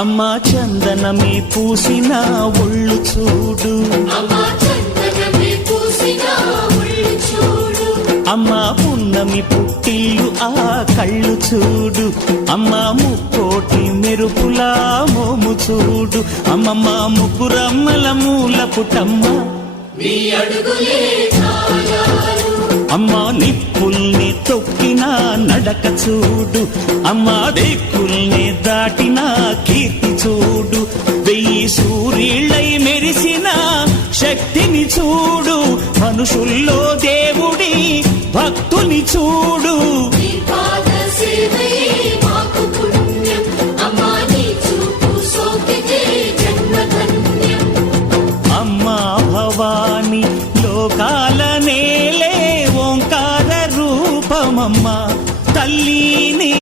అమ్మా చందనమే పూసిన ఒళ్ళు చూడు, అమ్మా పున్నమి పుట్టిల్లు ఆ కళ్ళు చూడు, అమ్మా ముక్కోటి మెరుపులా మోము చూడు, అమ్మమ్మ ముగ్గురమ్మల మూల పుటమ్మ అమ్మా నిప్పుల్ని తొక్కిన నడక చూడు, అమ్మా దిక్కుల్ని దాటిన కీర్తి చూడు, 1000 సూర్యుళ్ళై మెరిసిన శక్తిని చూడు, మనుషుల్లో దేవుడి భక్తుని చూడు.